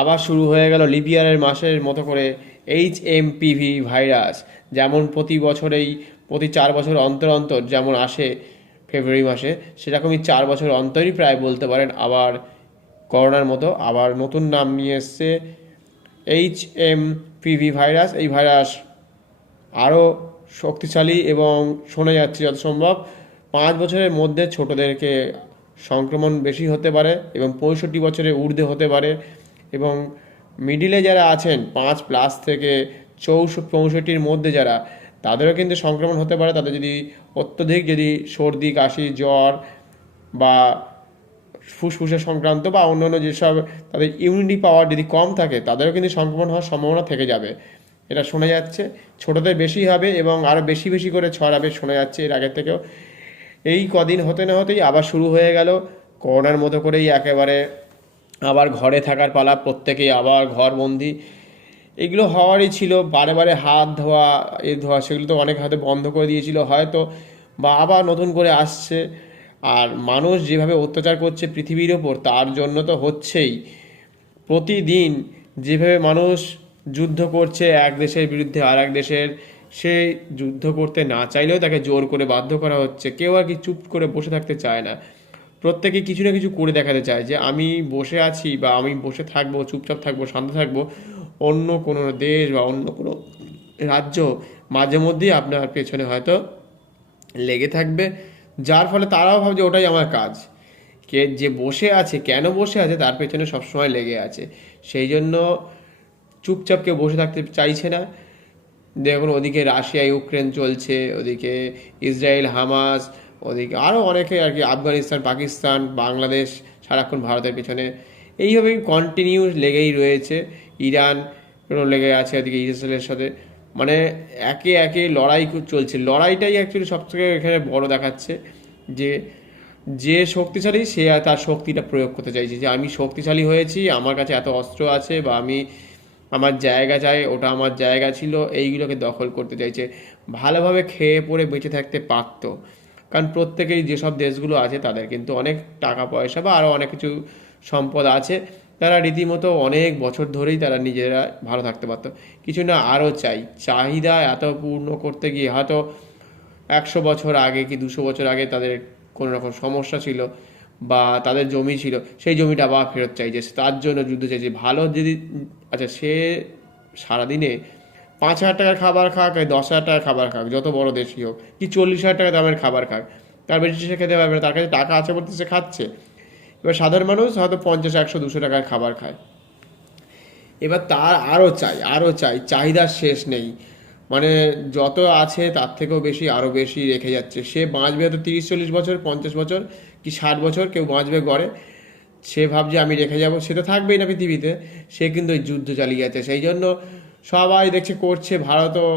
আবার শুরু হয়ে গেল লিপিয়ারের মাসের মতো করে HMPV ভাইরাস। যেমন প্রতি 4 বছর অন্তর অন্তর যেমন আসে ফেব্রুয়ারি মাসে, সেরকমই 4 বছর অন্তরই প্রায় বলতে পারেন আবার করোনার মতো আবার নতুন নাম নিয়ে এসছে HMPV ভাইরাস। এই ভাইরাস আরও শক্তিশালী এবং শোনা যাচ্ছে যত সম্ভব 5 বছরের মধ্যে ছোটদেরকে সংক্রমণ বেশি হতে পারে এবং 65 বছরের ঊর্ধ্বে হতে পারে। এবং মিডিলে যারা আছেন 5+ থেকে 64-65-র মধ্যে যারা, তাদেরও কিন্তু সংক্রমণ হতে পারে। তাদের যদি অত্যধিক যদি সর্দি কাশি জ্বর বা ফুসফুসের সংক্রান্ত বা অন্যান্য যেসব তাদের ইমিউনিটি পাওয়ার যদি কম থাকে, তাদেরও কিন্তু সংক্রমণ হওয়ার সম্ভাবনা থেকে যাবে। এটা শোনা যাচ্ছে ছোটদের বেশি হবে এবং আরও বেশি বেশি করে ছড়াবে শোনা যাচ্ছে এর আগের থেকেও। এই কদিন হতে না হতেই আবার শুরু হয়ে গেল করোনার মতো করেই একেবারে আবার ঘরে থাকার পালা, প্রত্যেকেই আবার ঘরবন্দি। এগুলো হওয়ারই ছিল, বারে বারে হাত ধোয়া ধোয়া সেগুলো তো অনেক হয়তো বন্ধ করে দিয়েছিল হয়তো, বা আবার নতুন করে আসছে। আর মানুষ যেভাবে অত্যাচার করছে পৃথিবীর ওপর, তার জন্য তো হচ্ছেই। প্রতিদিন যেভাবে মানুষ যুদ্ধ করছে এক দেশের বিরুদ্ধে আর এক দেশের, সে যুদ্ধ করতে না চাইলেও তাকে জোর করে বাধ্য করা হচ্ছে। কেউ আর কি চুপ করে বসে থাকতে চায় না, প্রত্যেকে কিছু না কিছু করে দেখাতে চায় যে আমি বসে আছি বা আমি বসে থাকবো, চুপচাপ থাকবো, শান্ত থাকবো। অন্য কোনো দেশ বা অন্য কোনো রাজ্য মাঝে মধ্যেই আপনার পেছনে হয়তো লেগে থাকবে, যার ফলে তারাও ভাবছে ওটাই আমার কাজ। কে যে বসে আছে, কেন বসে আছে, তার পেছনে সবসময় লেগে আছে। সেই জন্য চুপচাপ কেউ বসে থাকতে চাইছে না। দেখুন ওদিকে রাশিয়া ইউক্রেন চলছে, ওদিকে ইসরায়েল হামাস, ওদিকে আরও অনেকে আর কি আফগানিস্তান পাকিস্তান বাংলাদেশ সারাক্ষণ ভারতের পেছনে এইভাবেই কন্টিনিউ লেগেই রয়েছে। ইরান লেগে আছে ওদিকে ইসরায়েলের সাথে, মানে একে একে লড়াই চলছে। লড়াইটাই অ্যাকচুয়ালি সবথেকে এখানে বড় দেখাচ্ছে যে যে শক্তিশালী সে তার শক্তিটা প্রয়োগ করতে চাইছে, যে আমি শক্তিশালী হয়েছি, আমার কাছে এত অস্ত্র আছে, বা আমি আমার জায়গা চাই, ওটা আমার জায়গা ছিল, এইগুলোকে দখল করতে চাইছে। ভালোভাবে খেয়ে পরে বেঁচে থাকতে পারত, কারণ প্রত্যেকেই যেসব দেশগুলো আছে তাদের কিন্তু অনেক টাকা পয়সা বা আরও অনেক কিছু সম্পদ আছে। তারা রীতিমতো অনেক বছর ধরেই তারা নিজেরা ভালো থাকতে পারতো। কিছু না আরও চাই, চাহিদা এত পূর্ণ করতে গিয়ে হয়তো 100 বছর আগে কি 200 বছর আগে তাদের কোনো রকম সমস্যা ছিল বা তাদের জমি ছিল, সেই জমিটা আবার ফেরত চাইছে, তার জন্য যুদ্ধ চাইছে। ভালো যদি, আচ্ছা সে সারাদিনে 5,000 টাকার খাবার খাক, 10,000 টাকার খাবার খাক, যত বড় দেশই হোক, কি 40,000 টাকা দামের খাবার খাক, তার বেশি সে খেতে পারবে না। তার কাছে টাকা আছে বলতে সে খাচ্ছে। এবার সাধারণ মানুষ হয়তো 50, 100, 200 টাকার খাবার খায়। এবার তার আরও চাই, আরও চাই, চাহিদার শেষ নেই। মানে যত আছে তার থেকেও বেশি, আরও বেশি রেখে যাচ্ছে। সে বাঁচবে হয়তো 30, 40 বছর, 50 বছর কি 60 বছর, কেউ বাঁচবে গড়ে। সে ভাবছে আমি রেখে যাব, সে তো থাকবেই না পৃথিবীতে। সে কিন্তু ওই যুদ্ধ চালিয়ে যাচ্ছে। সেই জন্য সবাই দেখছে করছে, ভারতও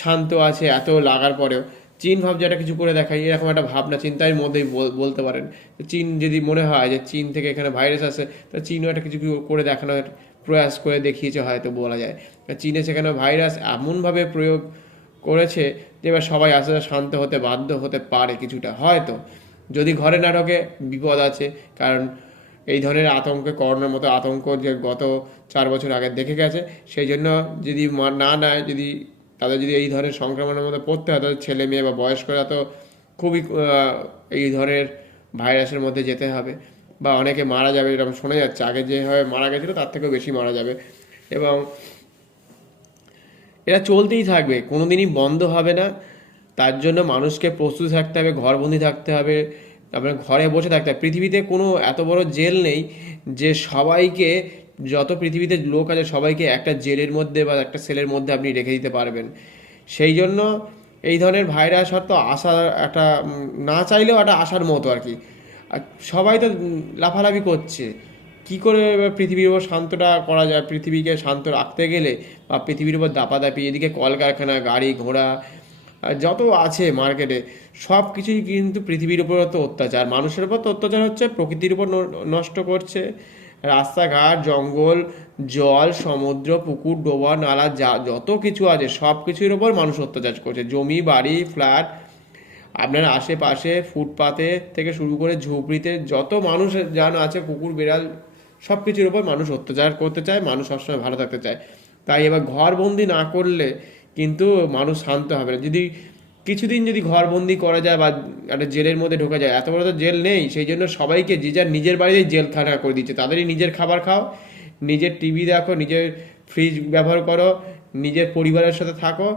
শান্ত আছে এত লাগার পরেও। চীন ভাবছে একটা কিছু করে দেখাই, এরকম একটা ভাবনা চিন্তার মধ্যেই বলতে পারেন। চীন যদি মনে হয় যে চীন থেকে এখানে ভাইরাস আসে, তা চীনও একটা কিছু করে দেখানোর প্রয়াস করে দেখিয়েছে হয়তো বলা যায়। চীনে সেখানে ভাইরাস এমনভাবে প্রয়োগ করেছে যে এবার সবাই আস্তে আস্তে শান্ত হতে বাধ্য হতে পারে কিছুটা হয়তো। যদি ঘরে না ঢোকে বিপদ আছে, কারণ এই ধরনের আতঙ্কে, করোনার মতো আতঙ্ক যে গত 4 বছর আগে দেখে গেছে, সেই জন্য যদি না নেয়, যদি তাদের যদি এই ধরনের সংক্রমণের মধ্যে পড়তে হয়, তাদের ছেলে মেয়ে বা বয়স্করা তো খুবই এই ধরনের ভাইরাসের মধ্যে যেতে হবে, বা অনেকে মারা যাবে এরকম শোনা যাচ্ছে। আগে যেভাবে মারা গেছিলো তার থেকেও বেশি মারা যাবে। এবং এটা চলতেই থাকবে, কোনো দিনই বন্ধ হবে না। তার জন্য মানুষকে প্রস্তুত থাকতে হবে, ঘরবন্দি থাকতে হবে, তারপরে ঘরে বসে থাকতে হবে। পৃথিবীতে কোনো এত বড় জেল নেই যে সবাইকে, যত পৃথিবীতে লোক আছে সবাইকে একটা জেলের মধ্যে বা একটা সেলের মধ্যে আপনি রেখে দিতে পারবেন। সেই জন্য এই ধরনের ভাইরাস হয়তো আসার একটা না চাইলেও একটা আসার মতো আর কি। আর সবাই তো লাফালাফি করছে কি করে এবার পৃথিবীর উপর শান্তটা করা যায়। পৃথিবীকে শান্ত রাখতে গেলে বা পৃথিবীর উপর দাপাদাপি, এদিকে কলকারখানা গাড়ি ঘোড়া যত আছে মার্কেটে, সব কিছুই কিন্তু পৃথিবীর উপর তো অত্যাচার, মানুষের উপর তো অত্যাচার হচ্ছে, প্রকৃতির উপর নষ্ট করছে। রাস্তাঘাট জঙ্গল জল সমুদ্র পুকুর ডোবা নালা যা যত কিছু আছে সব কিছুর উপর মানুষ অত্যাচার করছে। জমি বাড়ি ফ্ল্যাট, আপনার আশেপাশে ফুটপাতে থেকে শুরু করে ঝুপড়িতে যত মানুষ যান আছে, কুকুর বিড়াল সব কিছুর উপর মানুষ অত্যাচার করতে চায়, মানুষ সবসময় ভালো থাকতে চায়। তাই এবার ঘরবন্দি না করলে কিন্তু মানুষ শান্ত হবে না। যদি কিছুদিন যদি ঘরবন্দি করা যায় বা একটা জেলের মধ্যে ঢোকা যায়, এত বড় তো জেল নেই, সেই জন্য সবাইকে যে যার নিজের বাড়িতেই জেলখানা করে দিচ্ছে। তাদেরই নিজের খাবার খাও, নিজের টিভি দেখো, নিজের ফ্রিজ ব্যবহার করো, নিজের পরিবারের সাথে থাকো,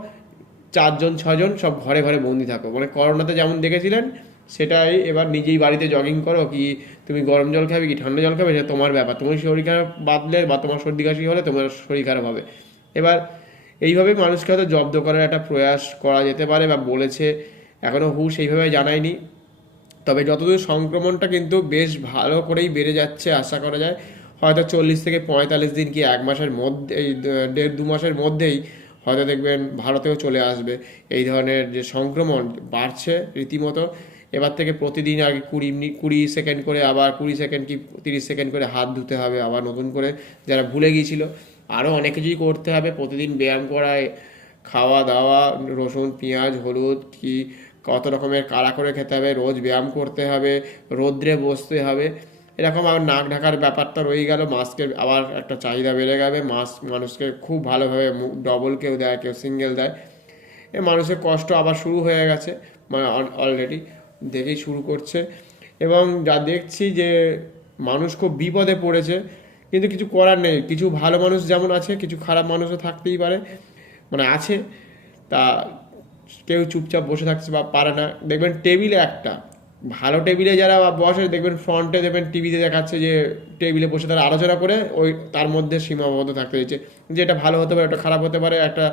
4 জন 6 জন সব ঘরে ঘরে বন্দি থাকো। মানে করোনাতে যেমন দেখেছিলেন, সেটাই এবার নিজেই বাড়িতে জগিং করো, কি তুমি গরম জল খাবে কি ঠান্ডা জল খাবে সেটা তোমার ব্যাপার। তুমি শরীর খারাপ বাদলে বা তোমার সর্দি কাশি হলে তোমার শরীর খারাপ হবে। এবার এইভাবে মানুষকে হয়তো জব্দ করার একটা প্রয়াস করা যেতে পারে বা বলেছে, এখনও হুঁশ এইভাবে জানায়নি। তবে যতদূর সংক্রমণটা কিন্তু বেশ ভালো করেই বেড়ে যাচ্ছে আশা করা যায়। হয়তো 40 থেকে 45 দিন কি 1 মাসের মধ্যে, এই 1.5-2 মাসের মধ্যেই হয়তো দেখবেন ভারতেও চলে আসবে এই ধরনের যে সংক্রমণ বাড়ছে রীতিমতো। এবার থেকে প্রতিদিন আগে 20 সেকেন্ড করে, আবার 20 সেকেন্ড কি 30 সেকেন্ড করে হাত ধুতে হবে, আবার নতুন করে যারা ভুলে গিয়েছিল আরও অনেক কিছুই করতে হবে। প্রতিদিন ব্যায়াম করায়, খাওয়া দাওয়া, রসুন পেঁয়াজ হলুদ কি কত রকমের কাড়া করে খেতে হবে, রোজ ব্যায়াম করতে হবে, রোদ্রে বসতে হবে। এরকম আবার নাক ঢাকার ব্যাপারটা রয়ে গেল, মাস্কের আবার একটা চাহিদা বেড়ে যাবে। মাস্ক মানুষকে খুব ভালোভাবে ডবল কেউ দেয়, কেউ সিঙ্গেল দেয়। এ মানুষের কষ্ট আবার শুরু হয়ে গেছে, মানে অলরেডি দেখেই শুরু করছে। এবং যা দেখছি যে মানুষ খুব বিপদে পড়েছে, কিন্তু কিছু করার নেই। কিছু ভালো মানুষ যেমন আছে, কিছু খারাপ মানুষও থাকতেই পারে, মানে আছে। তা কেউ চুপচাপ বসে থাকছে বা পারে না। দেখবেন টেবিলে একটা ভালো টেবিলে যারা বসে, দেখবেন ফ্রন্টে দেখবেন টিভিতে দেখাচ্ছে যে টেবিলে বসে তারা আলোচনা করে ওই তার মধ্যে সীমাবদ্ধ থাকতে দিচ্ছে, যে এটা ভালো হতে পারে, এটা খারাপ হতে পারে, একটা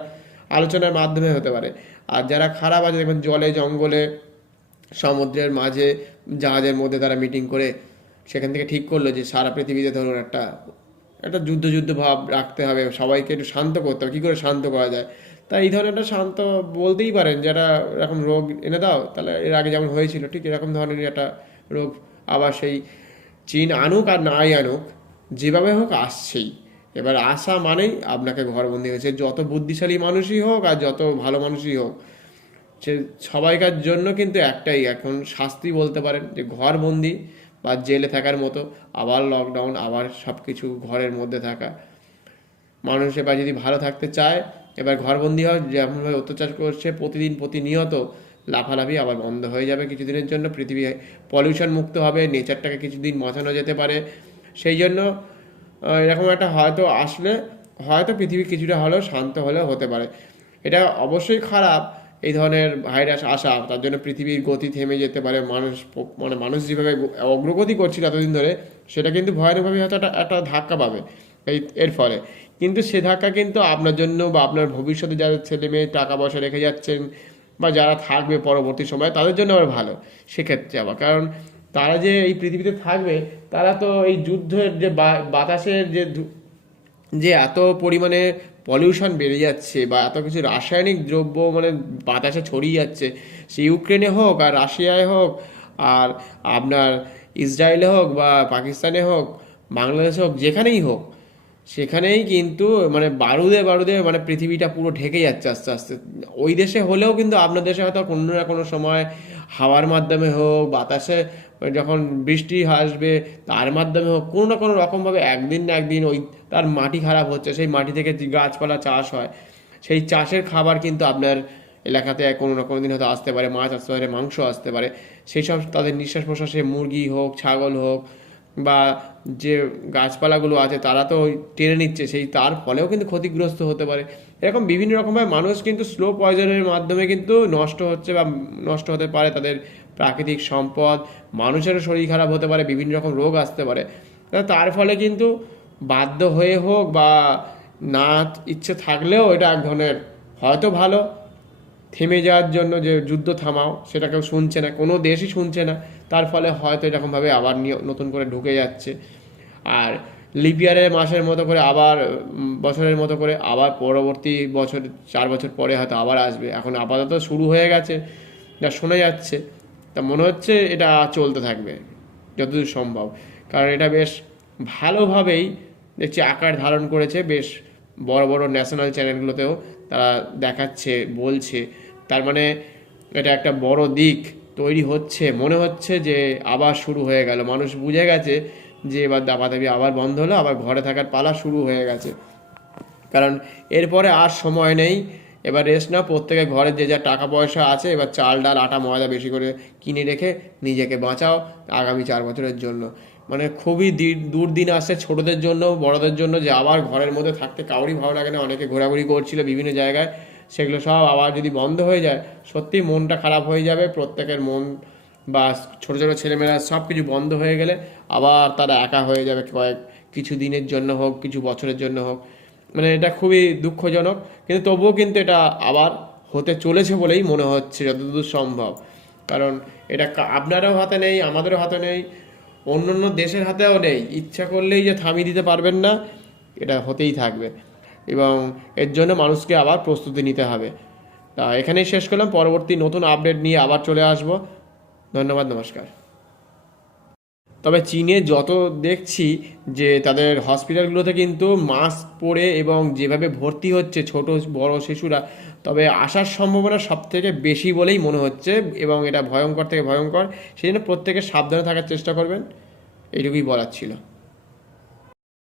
আলোচনার মাধ্যমে হতে পারে। আর যারা খারাপ আছে দেখবেন জলে জঙ্গলে সমুদ্রের মাঝে জাহাজের মধ্যে তারা মিটিং করে সেখান থেকে ঠিক করলো যে সারা পৃথিবীতে ধরুন একটা একটা যুদ্ধ যুদ্ধ ভাব রাখতে হবে, সবাইকে একটু শান্ত করতে হবে। কী করে শান্ত করা যায়? তাই এই ধরনের একটা শান্ত বলতেই পারেন, যারা এরকম রোগ এনে দাও, তাহলে এর আগে যেমন হয়েছিল ঠিক এরকম ধরনের একটা রোগ আবার সেই চীন আনুক আর নাই আনুক, যেভাবে হোক আসছেই। এবার আসা মানেই আপনাকে ঘরবন্দি হয়েছে, যত বুদ্ধিশালী মানুষই হোক আর যত ভালো মানুষই হোক, সে সবাইকার জন্য কিন্তু একটাই এখন শাস্তি বলতে পারেন, যে ঘরবন্দি বা জেলে থাকার মতো। আবার লকডাউন, আবার সব কিছু ঘরের মধ্যে থাকা। মানুষ এবার যদি ভালো থাকতে চায়, এবার ঘরবন্দি হয়, যেমনভাবে অত্যাচার করছে প্রতিদিন প্রতিনিয়ত, লাফালাফি আবার বন্ধ হয়ে যাবে কিছুদিনের জন্য। পৃথিবী পলিউশন মুক্ত হবে, নেচারটাকে কিছুদিন বাঁচানো যেতে পারে। সেই জন্য এরকম একটা হয়তো আসলে হয়তো পৃথিবী কিছুটা হলেও শান্ত হলেও হতে পারে। এটা অবশ্যই খারাপ এই ধরনের ভাইরাস আসা, তার জন্য পৃথিবীর গতি থেমে যেতে পারে। মানে মানুষ যেভাবে অগ্রগতি করছিল এতদিন ধরে, সেটা কিন্তু ভয়ানকভাবে হয়তো একটা ধাক্কা পাবে এর ফলে। কিন্তু সে ধাক্কা কিন্তু আপনার জন্য বা আপনার ভবিষ্যতে যারা ছেলে মেয়ে টাকা পয়সা রেখে যাচ্ছেন বা যারা থাকবে পরবর্তী সময়, তাদের জন্য আবার ভালো সেক্ষেত্রে আবার। কারণ তারা যে এই পৃথিবীতে থাকবে, তারা তো এই যুদ্ধের যে বাতাসের যে এত পরিমাণে পলিউশন বেড়ে যাচ্ছে বা এত কিছু রাসায়নিক দ্রব্য মানে বাতাসে ছড়িয়ে যাচ্ছে, সে ইউক্রেনে হোক আর রাশিয়ায় হোক আর আপনার ইসরায়েলে হোক বা পাকিস্তানে হোক, বাংলাদেশে হোক, যেখানেই হোক, সেখানেই কিন্তু মানে বারুদে বারুদে মানে পৃথিবীটা পুরো ঢেকে যাচ্ছে আস্তে আস্তে। ওই দেশে হলেও কিন্তু আপনার দেশে হয়তো কোনো না কোনো সময় হাওয়ার মাধ্যমে হোক, বাতাসে যখন বৃষ্টি আসবে তার মাধ্যমে হোক, কোনো না কোনো রকমভাবে একদিন না একদিন ওই তার মাটি খারাপ হচ্ছে, সেই মাটি থেকে যে গাছপালা চাষ হয়, সেই চাষের খাবার কিন্তু আপনার এলাকাতে কোনো না কোনো দিন হয়তো আসতে পারে, মাছ আসতে পারে, মাংস আসতে পারে। সেই সব তাদের নিঃশ্বাস প্রশ্বাসে মুরগি হোক, ছাগল হোক বা যে গাছপালাগুলো আছে তারা তো টেনে নিচ্ছে, সেই তার ফলেও কিন্তু ক্ষতিগ্রস্ত হতে পারে। এরকম বিভিন্ন রকমভাবে মানুষ কিন্তু স্লো পয়জনের মাধ্যমে কিন্তু নষ্ট হচ্ছে বা নষ্ট হতে পারে তাদের প্রাকৃতিক সম্পদ। মানুষেরও শরীর খারাপ হতে পারে, বিভিন্ন রকম রোগ আসতে পারে। তার ফলে কিন্তু বাধ্য হয়ে হোক বা না ইচ্ছে থাকলেও এটা এক ধরনের হয়তো ভালো, থেমে যাওয়ার জন্য যে যুদ্ধ থামাও সেটা কেউ শুনছে না, কোনো দেশই শুনছে না। তার ফলে হয়তো এরকমভাবে আবার নতুন করে ঢুকে যাচ্ছে। আর লিপিয়ারের মাসের মতো করে আবার বছরের মতো করে আবার পরবর্তী বছর 4 বছর পরে হয়তো আবার আসবে। এখন আপাতত শুরু হয়ে গেছে যা শোনা যাচ্ছে, তা মনে হচ্ছে এটা চলতে থাকবে যতদূর সম্ভব। কারণ এটা বেশ ভালোভাবেই দেখছি আকার ধারণ করেছে, বেশ বড় বড় ন্যাশনাল চ্যানেলগুলোতেও তারা দেখাচ্ছে, বলছে। তার মানে এটা একটা বড় দিক তৈরি হচ্ছে, মনে হচ্ছে যে আবার শুরু হয়ে গেল। মানুষ বুঝে গেছে যে এবার দাপাদাপি আবার বন্ধ হলো, আবার ঘরে থাকার পালা শুরু হয়ে গেছে। কারণ এরপরে আর সময় নেই, এবার রেস্ট না, প্রত্যেকে ঘরে যে যা টাকা পয়সা আছে এবার চাল ডাল আটা ময়দা বেশি করে কিনে রেখে নিজেকে বাঁচাও আগামী 4 বছরের জন্য। মানে খুবই দুর্দিন আসছে ছোটদের জন্য, বড়দের জন্য, যে আবার ঘরের মধ্যে থাকতে কাউরই ভালো লাগে না। অনেকে ঘোরাঘুরি করছিল বিভিন্ন জায়গায়, সেগুলো সব আবার যদি বন্ধ হয়ে যায় সত্যি মনটা খারাপ হয়ে যাবে প্রত্যেকের মন। বা ছোটো ছোটো ছেলেমেয়েরা সব কিছু বন্ধ হয়ে গেলে আবার তারা একা হয়ে যাবে, কিছু দিনের জন্য হোক, কিছু বছরের জন্য হোক। মানে এটা খুবই দুঃখজনক, কিন্তু তবুও কিন্তু এটা আবার হতে চলেছে বলেই মনে হচ্ছে যতদূর সম্ভব। কারণ এটা আপনারও হাতে নেই, আমাদেরও হাতে নেই, অন্য অন্য দেশের হাতেও নেই। ইচ্ছা করলেই যে থামিয়ে দিতে পারবেন না, এটা হতেই থাকবে। এবং এর জন্য মানুষকে আবার প্রস্তুতি নিতে হবে। তা এখানেই শেষ করলাম, পরবর্তী নতুন আপডেট নিয়ে আবার চলে আসব। ধন্যবাদ, নমস্কার। তবে চীনে যত দেখছি যে তাদের হসপিটালগুলোতে কিন্তু মাস্ক পরে এবং যেভাবে ভর্তি হচ্ছে ছোট বড় শিশুরা, তবে আসার সম্ভাবনা সব থেকে বেশি বলেই মনে হচ্ছে, এবং এটা ভয়ঙ্কর থেকে ভয়ঙ্কর। সেই জন্য প্রত্যেকে সাবধানে থাকার চেষ্টা করবেন, এইটুকুই বলার ছিল।